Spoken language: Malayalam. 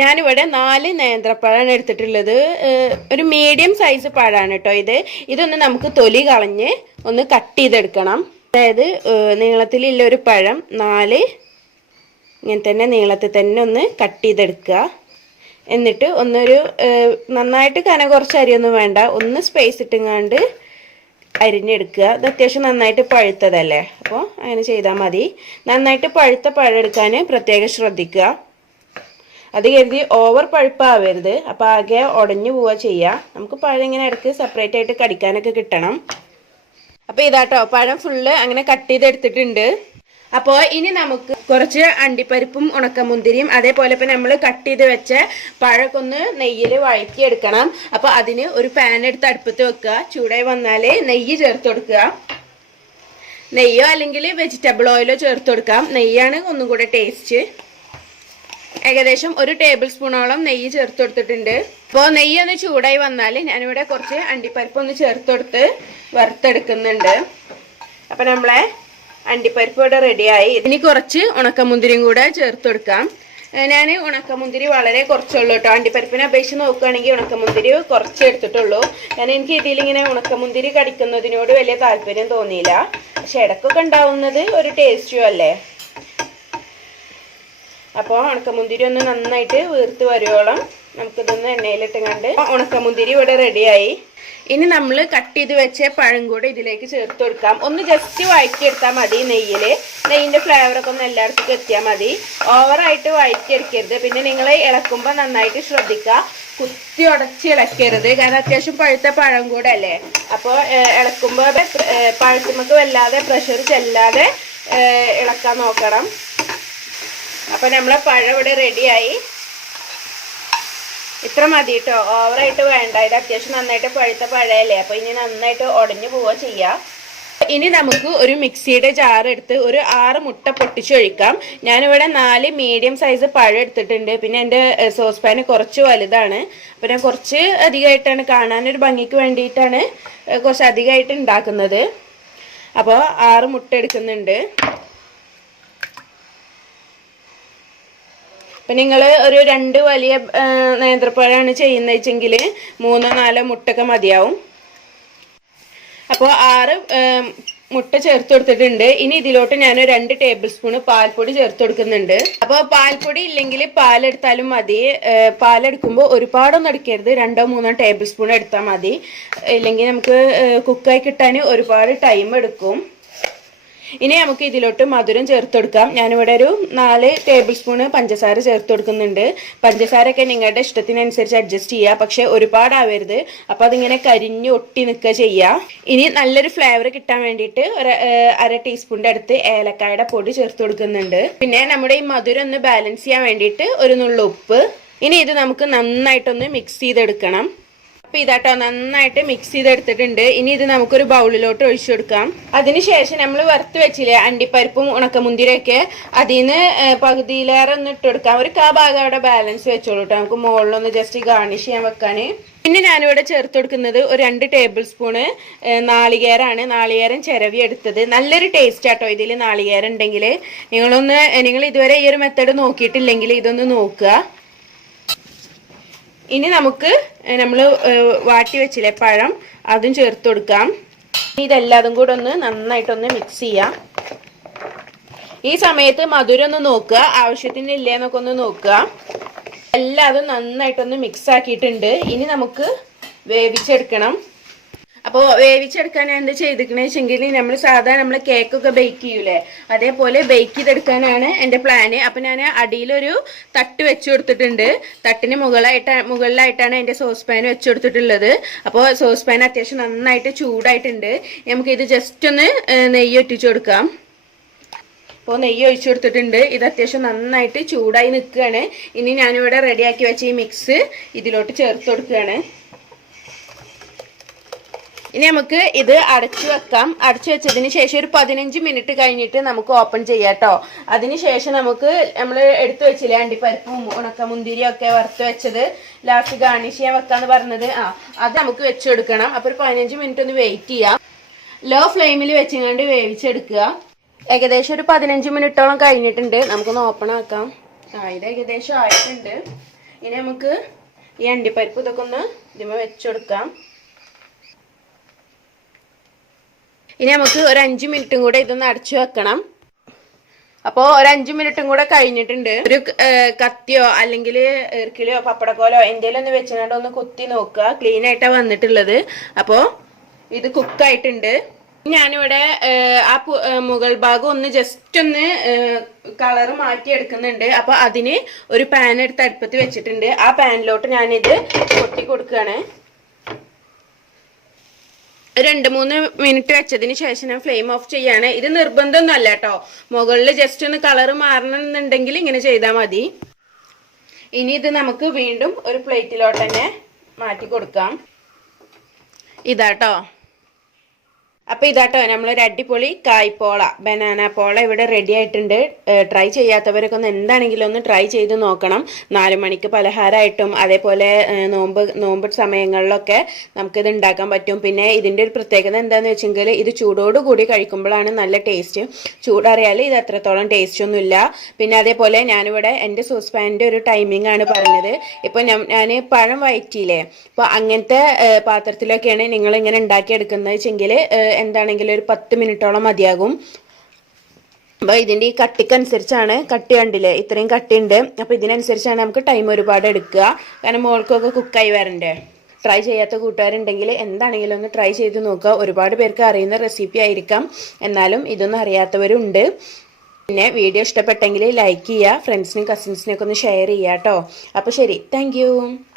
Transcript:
ഞാനിവിടെ നാല് നേന്ത്രപ്പഴമാണ് എടുത്തിട്ടുള്ളത്. ഒരു മീഡിയം സൈസ് പഴാണ് കേട്ടോ ഇത്. ഇതൊന്ന് നമുക്ക് തൊലി കളഞ്ഞ് ഒന്ന് കട്ട് ചെയ്തെടുക്കണം. അതായത് നീളത്തിലുള്ള ഒരു പഴം നാല് ഇങ്ങനെ തന്നെ നീളത്തിൽ തന്നെ ഒന്ന് കട്ട് ചെയ്തെടുക്കുക. എന്നിട്ട് ഒന്നൊരു നന്നായിട്ട് കന കുറച്ച് അരിയൊന്നും വേണ്ട. ഒന്ന് സ്പേസ് ഇട്ടുങ്ങാണ്ട് അരിഞ്ഞെടുക്കുക. ഇത് അത്യാവശ്യം നന്നായിട്ട് പഴുത്തതല്ലേ? അപ്പോൾ അങ്ങനെ ചെയ്താൽ മതി. നന്നായിട്ട് പഴുത്ത പഴം എടുക്കാൻ പ്രത്യേകം ശ്രദ്ധിക്കുക. അത് കരുതി ഓവർ പഴുപ്പാവരുത്. അപ്പോൾ ആകെ ഉടഞ്ഞു പോവുക ചെയ്യുക നമുക്ക് പഴം ഇങ്ങനെ ഇടയ്ക്ക് സെപ്പറേറ്റ് ആയിട്ട് കടിക്കാനൊക്കെ കിട്ടണം. അപ്പോൾ ഇതാട്ടോ പഴം ഫുള്ള് അങ്ങനെ കട്ട് ചെയ്തെടുത്തിട്ടുണ്ട്. അപ്പോൾ ഇനി നമുക്ക് കുറച്ച് അണ്ടിപ്പരിപ്പും ഉണക്കമുന്തിരിയും അതേപോലെ ഇപ്പം നമ്മൾ കട്ട് ചെയ്ത് വെച്ച പഴമൊക്കെ ഒന്ന് നെയ്യിൽ വഴറ്റിയെടുക്കണം. അപ്പോൾ അതിന് ഒരു പാൻ എടുത്ത് അടുപ്പത്ത് വെക്കുക. ചൂടായി വന്നാൽ നെയ്യ് ചേർത്ത് കൊടുക്കുക. നെയ്യോ അല്ലെങ്കിൽ വെജിറ്റബിൾ ഓയിലോ ചേർത്ത് കൊടുക്കാം. നെയ്യാണ് ഒന്നും കൂടെ ടേസ്റ്റ് ഏകദേശം ഒരു ടേബിൾ സ്പൂണോളം നെയ്യ് ചേർത്ത് കൊടുത്തിട്ടുണ്ട്. അപ്പോൾ നെയ്യ് ഒന്ന് ചൂടായി വന്നാൽ ഞാനിവിടെ കുറച്ച് അണ്ടിപ്പരിപ്പ് ഒന്ന് ചേർത്ത് കൊടുത്ത് വറുത്തെടുക്കുന്നുണ്ട്. അപ്പം നമ്മളെ അണ്ടിപ്പരിപ്പ് ഇവിടെ റെഡിയായി. ഇനി കുറച്ച് ഉണക്കമുന്തിരിയും കൂടെ ചേർത്ത് കൊടുക്കാം. ഞാൻ ഉണക്കമുന്തിരി വളരെ കുറച്ചുള്ളൂ കേട്ടോ. അണ്ടിപ്പരിപ്പിനെ അപേക്ഷിച്ച് നോക്കുകയാണെങ്കിൽ ഉണക്കമുന്തിരി കുറച്ച് എടുത്തിട്ടുള്ളൂ. കാരണം എനിക്ക് ഇതിലിങ്ങനെ ഉണക്കമുന്തിരി കടിക്കുന്നതിനോട് വലിയ താല്പര്യം തോന്നിയില്ല. പക്ഷെ ഇടയ്ക്കൊക്കെ ഉണ്ടാവുന്നത് ഒരു ടേസ്റ്റും അല്ലേ? അപ്പോൾ ഉണക്കമുന്തിരി ഒന്ന് നന്നായിട്ട് വീർത്ത് വരുവോളം. നമുക്കിതൊന്ന് എണ്ണയിലിട്ടുകൊണ്ട് ഉണക്കമുന്തിരി ഇവിടെ റെഡിയായി. ഇനി നമ്മൾ കട്ട് ചെയ്ത് വെച്ച പഴം കൂടെ ഇതിലേക്ക് ചേർത്ത് കൊടുക്കാം. ഒന്ന് ജസ്റ്റ് വഴറ്റിയെടുത്താൽ മതി നെയ്യിൽ നെയ്യിന്റെ ഫ്ലേവറൊക്കെ ഒന്ന് എല്ലായിടത്തേക്കും എത്തിയാൽ മതി. ഓവറായിട്ട് വഴറ്റിയെടുക്കരുത്. പിന്നെ നിങ്ങൾ ഇളക്കുമ്പോൾ നന്നായിട്ട് ശ്രദ്ധിക്കുക. കുത്തി ഉടച്ച് ഇളക്കരുത്. കാരണം അത്യാവശ്യം പഴുത്ത പഴം കൂടെ അല്ലേ? അപ്പോൾ ഇളക്കുമ്പോൾ പഴുത്തുമ്മക്ക് വല്ലാതെ പ്രഷർ ചെല്ലാതെ ഇളക്കാൻ നോക്കണം. അപ്പൊ നമ്മളെ പഴം ഇവിടെ റെഡിയായി ഇത്ര മതി കേട്ടോ ഓവറായിട്ട് വേണ്ട. ഇത് അത്യാവശ്യം നന്നായിട്ട് പഴുത്ത പഴയല്ലേ? അപ്പൊ ഇനി നന്നായിട്ട് ഉടഞ്ഞു പോവുക ചെയ്യാം. ഇനി നമുക്ക് ഒരു മിക്സിയുടെ ജാർ എടുത്ത് ഒരു ആറ് മുട്ട പൊട്ടിച്ചൊഴിക്കാം ഞാനിവിടെ നാല് മീഡിയം സൈസ് പഴം എടുത്തിട്ടുണ്ട്. പിന്നെ എന്റെ സോസ് പാന് കുറച്ച് വലുതാണ്. അപ്പോൾ ഞാൻ കുറച്ച് അധികമായിട്ടാണ് കാണാനൊരു ഭംഗിക്ക് വേണ്ടിയിട്ടാണ് കുറച്ച് അധികമായിട്ട് ഉണ്ടാക്കുന്നത്. അപ്പോൾ ആറ് മുട്ട എടുക്കുന്നുണ്ട്. ഇപ്പം നിങ്ങൾ ഒരു രണ്ട് വലിയ നേന്ത്രപ്പഴമാണ് ചെയ്യുന്നത് വെച്ചെങ്കിൽ മൂന്നോ നാലോ മുട്ടൊക്കെ മതിയാവും. അപ്പോൾ ആറ് മുട്ട ചേർത്ത് കൊടുത്തിട്ടുണ്ട്. ഇനി ഇതിലോട്ട് ഞാൻ രണ്ട് ടേബിൾ സ്പൂൺ പാൽപ്പൊടി ചേർത്ത് കൊടുക്കുന്നുണ്ട്. അപ്പോൾ പാൽപ്പൊടി ഇല്ലെങ്കിൽ പാലെടുത്താലും മതി. പാലെടുക്കുമ്പോൾ ഒരുപാടൊന്നും എടുക്കരുത് രണ്ടോ മൂന്നോ ടേബിൾ സ്പൂൺ എടുത്താൽ മതി. ഇല്ലെങ്കിൽ നമുക്ക് കുക്കായി കിട്ടാൻ ഒരുപാട് ടൈം എടുക്കും. ഇനി നമുക്ക് ഇതിലോട്ട് മധുരം ചേർത്ത് കൊടുക്കാം ഞാനിവിടെ ഒരു നാല് ടേബിൾ സ്പൂണ് പഞ്ചസാര ചേർത്ത് കൊടുക്കുന്നുണ്ട് പഞ്ചസാരയൊക്കെ നിങ്ങളുടെ ഇഷ്ടത്തിനനുസരിച്ച് അഡ്ജസ്റ്റ് ചെയ്യുക പക്ഷെ ഒരുപാടാവരുത്. അപ്പോൾ അതിങ്ങനെ കരിഞ്ഞ് ഒട്ടി നിൽക്കുക ചെയ്യുക ഇനി നല്ലൊരു ഫ്ലേവർ കിട്ടാൻ വേണ്ടിയിട്ട് ഒരു അര ടീസ്പൂണിന്റെ അടുത്ത് ഏലക്കായുടെ പൊടി ചേർത്ത് കൊടുക്കുന്നുണ്ട് പിന്നെ നമ്മുടെ ഈ മധുരം ഒന്ന് ബാലൻസ് ചെയ്യാൻ വേണ്ടിയിട്ട് ഒരു നുള്ളു ഉപ്പ്. ഇനി ഇത് നമുക്ക് നന്നായിട്ടൊന്ന് മിക്സ് ചെയ്തെടുക്കണം. അപ്പൊ ചെയ്താട്ടോ. നന്നായിട്ട് മിക്സ് ചെയ്തെടുത്തിട്ടുണ്ട്. ഇനി ഇത് നമുക്കൊരു ബൗളിലോട്ട് ഒഴിച്ചു കൊടുക്കാം. അതിനുശേഷം നമ്മൾ വറുത്ത് വെച്ചില്ലേ അണ്ടിപ്പരിപ്പും ഉണക്കമുന്തിരിയൊക്കെ അതിൽ നിന്ന് പകുതിയിലേറെ ഒന്ന് ഇട്ട് കൊടുക്കാം. ഒരു കാ ഭാഗം അവിടെ ബാലൻസ് വെച്ചോളൂ നമുക്ക് മുകളിലൊന്ന് ജസ്റ്റ് ഗാർണിഷ് ചെയ്യാൻ വെക്കാൻ പിന്നെ ഞാനിവിടെ ചേർത്ത് കൊടുക്കുന്നത് ഒരു രണ്ട് ടേബിൾ സ്പൂണ് നാളികേരാണ്. നാളികേരം ചിരവി എടുത്തത്. നല്ലൊരു ടേസ്റ്റ് ആട്ടോ ഇതിൽ നാളികേരം ഉണ്ടെങ്കിൽ നിങ്ങളൊന്ന് നിങ്ങൾ ഇതുവരെ ഈ ഒരു മെത്തേഡ് നോക്കിയിട്ടില്ലെങ്കിൽ ഇതൊന്ന് നോക്കുക. ഇനി നമുക്ക് നമ്മൾ വാട്ടി വെച്ചില്ലേ പഴം അതും ചേർത്ത് കൊടുക്കാം. ഇതെല്ലാതും കൂടെ ഒന്ന് നന്നായിട്ടൊന്ന് മിക്സ് ചെയ്യാം. ഈ സമയത്ത് മധുരം ഒന്ന് നോക്കുക ആവശ്യത്തിന് ഇല്ലേന്നൊക്കെ ഒന്ന് നോക്കുക. എല്ലാതും നന്നായിട്ടൊന്ന് മിക്സ് ആക്കിയിട്ടുണ്ട്. ഇനി നമുക്ക് വേവിച്ചെടുക്കണം. അപ്പോൾ വേവിച്ചെടുക്കാൻ എന്ത് ചെയ്തിരിക്കണേ വെച്ചെങ്കിൽ നമ്മൾ സാധാരണ നമ്മൾ കേക്കൊക്കെ ബേക്ക് ചെയ്യൂലേ? അതേപോലെ ബേക്ക് ചെയ്തെടുക്കാനാണ് എന്റെ പ്ലാന് അപ്പം ഞാൻ അടിയിലൊരു തട്ട് വെച്ചു കൊടുത്തിട്ടുണ്ട്. തട്ടിന് മുകളായിട്ട് മുകളിലായിട്ടാണ് എന്റെ സോസ് പാൻ വെച്ചു കൊടുത്തിട്ടുള്ളത്. അപ്പോൾ സോസ് പാൻ അത്യാവശ്യം നന്നായിട്ട് ചൂടായിട്ടുണ്ട്. നമുക്കിത് ജസ്റ്റ് ഒന്ന് നെയ്യ് ഒറ്റിച്ചു കൊടുക്കാം. അപ്പോൾ നെയ്യ് ഒഴിച്ചു കൊടുത്തിട്ടുണ്ട്. ഇത് അത്യാവശ്യം നന്നായിട്ട് ചൂടായി നിൽക്കുകയാണ്. ഇനി ഞാനിവിടെ റെഡിയാക്കി വെച്ച ഈ മിക്സ് ഇതിലോട്ട് ചേർത്ത് കൊടുക്കുകയാണ്. ഇനി നമുക്ക് ഇത് അടച്ചു വെക്കാം. അടച്ചു വെച്ചതിന് ശേഷം ഒരു പതിനഞ്ച് മിനിറ്റ് കഴിഞ്ഞിട്ട് നമുക്ക് ഓപ്പൺ ചെയ്യാം കേട്ടോ അതിന് ശേഷം നമുക്ക് നമ്മൾ എടുത്തു വെച്ചില്ലേ അണ്ടിപ്പരിപ്പും ഉണക്കമുന്തിരിയും ഒക്കെ വറുത്ത് വെച്ചത്. ലാസ്റ്റ് ഗാർണിഷ് ചെയ്യാൻ വെക്കാന്ന് പറഞ്ഞത്. ആ അത് നമുക്ക് വെച്ചെടുക്കണം അപ്പോൾ ഒരു പതിനഞ്ച് മിനിറ്റ് ഒന്ന് വെയിറ്റ് ചെയ്യാം. ലോ ഫ്ലെയിമിൽ വെച്ചുകൊണ്ട് വേവിച്ചെടുക്കുക. ഏകദേശം ഒരു പതിനഞ്ച് മിനിറ്റോളം കഴിഞ്ഞിട്ടുണ്ട്. നമുക്കൊന്ന് ഓപ്പൺ ആക്കാം. ആ ഇത് ഏകദേശം ആയിട്ടുണ്ട്. ഇനി നമുക്ക് ഈ അണ്ടിപ്പരിപ്പ് ഇതൊക്കെ ഒന്ന് ഇതിമ വെച്ചുകൊടുക്കാം ഇനി നമുക്ക് ഒരു അഞ്ച് മിനിറ്റും കൂടെ ഇതൊന്ന് അടച്ചു വെക്കണം. അപ്പോൾ ഒരു അഞ്ച് മിനിറ്റും കൂടെ കഴിഞ്ഞിട്ടുണ്ട്. ഒരു കത്തിയോ അല്ലെങ്കിൽ ഇർക്കിലോ പപ്പടക്കോലോ എന്തെങ്കിലും ഒന്ന് വെച്ചിട്ട് ഒന്ന് കുത്തി നോക്കുക. ക്ലീൻ ആയിട്ടാണ് വന്നിട്ടുള്ളത്. അപ്പോൾ ഇത് കുക്കായിട്ടുണ്ട് ഞാനിവിടെ ആ മുകൾ ഭാഗം ഒന്ന് ജസ്റ്റ് ഒന്ന് കളർ മാറ്റി എടുക്കുന്നുണ്ട് അപ്പൊ അതിന് ഒരു പാൻ എടുത്ത് അടുപ്പത്ത് വെച്ചിട്ടുണ്ട്. ആ പാനിലോട്ട് ഞാനിത് കൊട്ടി കൊടുക്കുകയാണ്. രണ്ട് മൂന്ന് മിനിറ്റ് വെച്ചതിന് ശേഷം ഞാൻ ഫ്ലെയിം ഓഫ് ചെയ്യാണ്. ഇത് നിർബന്ധമൊന്നും അല്ല കേട്ടോ. മുകളിൽ ജസ്റ്റ് ഒന്ന് കളർ മാറണമെന്നുണ്ടെങ്കിൽ ഇങ്ങനെ ചെയ്താൽ മതി. ഇനി ഇത് നമുക്ക് വീണ്ടും ഒരു പ്ലേറ്റിലോട്ട് തന്നെ മാറ്റി കൊടുക്കാം. ഇതാട്ടോ. അപ്പൊ ഇതാട്ടോ നമ്മളൊരു അടിപൊളി കായ്പോള ബനാന പോള ഇവിടെ റെഡി ആയിട്ടുണ്ട്. ട്രൈ ചെയ്യാത്തവരൊക്കെ ഒന്ന് എന്താണെങ്കിലും ഒന്ന് ട്രൈ ചെയ്ത് നോക്കണം. നാല് മണിക്ക് പലഹാരമായിട്ടും അതേപോലെ നോമ്പ് നോമ്പ് സമയങ്ങളിലൊക്കെ നമുക്കിത് ഉണ്ടാക്കാൻ പറ്റും. പിന്നെ ഇതിന്റെ ഒരു പ്രത്യേകത എന്താന്ന് വെച്ചെങ്കിൽ ഇത് ചൂടോടുകൂടി കഴിക്കുമ്പോഴാണ് നല്ല ടേസ്റ്റ് ചൂടറിയാൽ ഇത് അത്രത്തോളം ടേസ്റ്റ് ഒന്നുമില്ല. പിന്നെ അതേപോലെ ഞാനിവിടെ എന്റെ സോസ് പാനിന്റെ ഒരു ടൈമിംഗ് ആണ് പറഞ്ഞത്. ഇപ്പോൾ ഞാൻ പഴം വയറ്റിയില്ലേ? അപ്പോൾ അങ്ങനത്തെ പാത്രത്തിലൊക്കെയാണ് നിങ്ങൾ ഇങ്ങനെ ഉണ്ടാക്കിയെടുക്കുന്നത് വെച്ചെങ്കിൽ എന്താണെങ്കിലും ഒരു പത്ത് മിനിറ്റോളം മതിയാകും. അപ്പോൾ ഇതിന്റെ ഈ കട്ടിക്കനുസരിച്ചാണ് കട്ടി കണ്ടില്ലേ? ഇത്രയും കട്ടിയുണ്ട്. അപ്പോൾ ഇതിനനുസരിച്ചാണ് നമുക്ക് ടൈം ഒരുപാട് എടുക്കുക. കാരണം മോൾക്കൊക്കെ കുക്കായി വരണ്ടേ. ട്രൈ ചെയ്യാത്ത കൂട്ടുകാരുണ്ടെങ്കിൽ എന്താണെങ്കിലും ഒന്ന് ട്രൈ ചെയ്ത് നോക്കുക. ഒരുപാട് പേർക്ക് അറിയുന്ന റെസിപ്പി ആയിരിക്കാം. എന്നാലും ഇതൊന്നും അറിയാത്തവരുണ്ട്. പിന്നെ വീഡിയോ ഇഷ്ടപ്പെട്ടെങ്കിൽ ലൈക്ക് ചെയ്യുക. ഫ്രണ്ട്സിനും കസിൻസിനൊക്കെ ഒന്ന് ഷെയർ ചെയ്യുക കേട്ടോ. അപ്പോൾ ശരി. താങ്ക്